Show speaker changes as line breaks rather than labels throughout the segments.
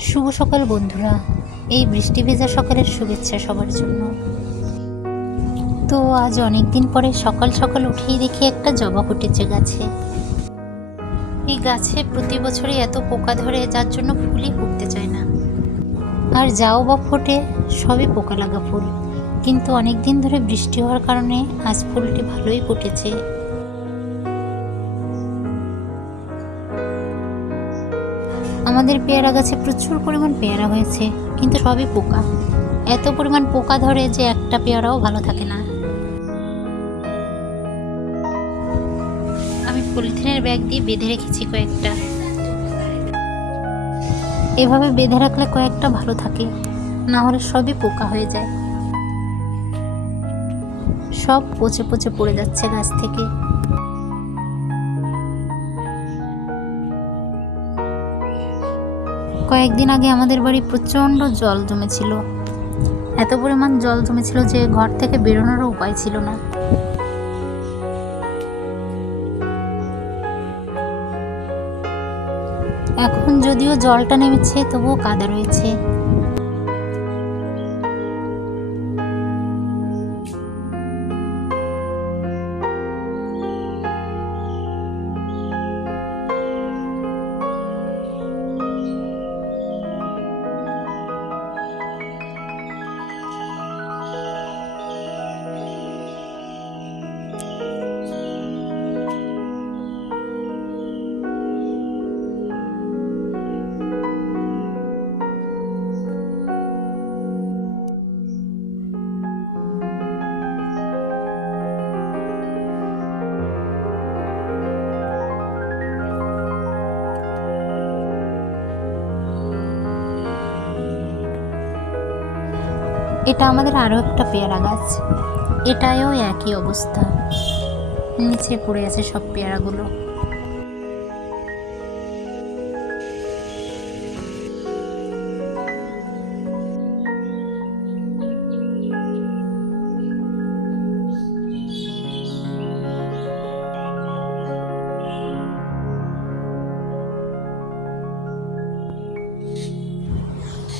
শুভ সকাল বন্ধুরা। এই বৃষ্টি ভেজা সকালের শুভেচ্ছা সবার জন্য। তো আজ অনেক দিন পরে সকাল সকাল উঠেই দেখি একটা জবা ফুটেছে গাছে। এই গাছে প্রতি বছরই এত পোকা ধরে, যার জন্য ফুলই ফুটতে চায় না। আর যাও বা ফোটে, সবই পোকা লাগা ফুল। কিন্তু অনেক দিন ধরে বৃষ্টি হওয়ার কারণে আজ ফুলটি ভালোই ফুটেছে। আমাদের পেয়ারা গাছে প্রচুর পরিমাণ পেয়ারা হয়েছে, কিন্তু সবই পোকা। এত পরিমাণ পোকা ধরে যে একটা পেয়ারাও ভালো থাকে না। আমি পলিথিনের ব্যাগ দিয়ে বেঁধে রেখেছি কয়েকটা। এভাবে বেঁধে রাখলে কয়েকটা ভালো থাকে, না হলে সবই পোকা হয়ে যায়। সব পচে পচে পড়ে যাচ্ছে গাছ থেকে। কয়েকদিন আগে আমাদের বাড়ি প্রচণ্ড জল জমেছিল। এত পরিমাণ জল জমেছিল যে ঘর থেকে বেরোনোরও উপায় ছিল না। এখন যদিও জলটা নেমেছে, তবুও কাদা রয়েছে। এটা আমাদের আরও একটা পেয়ারা গাছ। এটাও একই অবস্থা। নিচে পড়ে আছে সব পেয়ারাগুলো।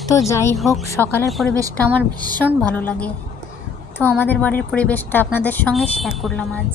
তো যাই হোক, সকালের পরিবেশটা আমার ভীষণ ভালো লাগে। তো আমাদের বাড়ির পরিবেশটা আপনাদের সঙ্গে শেয়ার করলাম আজ।